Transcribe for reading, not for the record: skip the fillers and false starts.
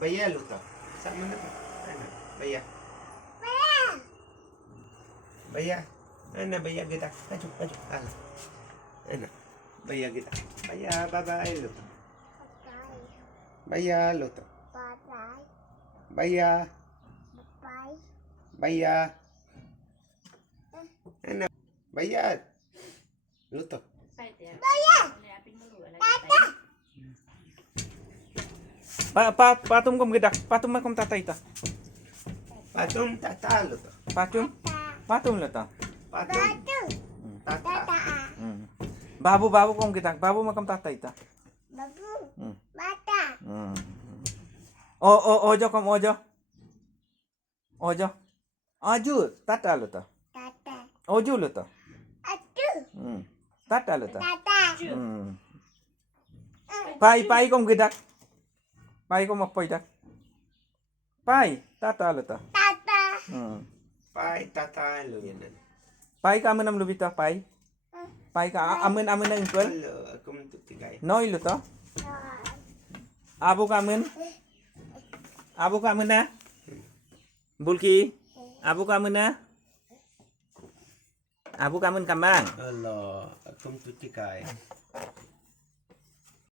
Baya lu to. Sak mana to? Ana, baya. Baya. Ana baya kita. Maju, maju. Ala. Ana. Baya kita. Baya, bye-bye lu to. Baya lu to. Baya. Baya. Ana. Baya. Lu to. Patum kom gedak, patum kom tata ita. Patum tata lu to. Patum lo ta. Patum tata. Babu kom gedak, babu makom tata ita. Ojo kom ojo. Aju tata lo ta. Oju lo ta. Tata lo ta. Pai kom gedak. Pai kom apa ita? Pai tata lo ta. Pai tata lu yan. Pai ka amen am lubita pai. Pai ka amen na ingkwel. Halo, aku mentuk tigai. Noi lo ta. Abu ka amen. Abu ka amen na. Bulki. Abu ka amen na. Abu ka amen kambang. Halo, aku mentuk tigai.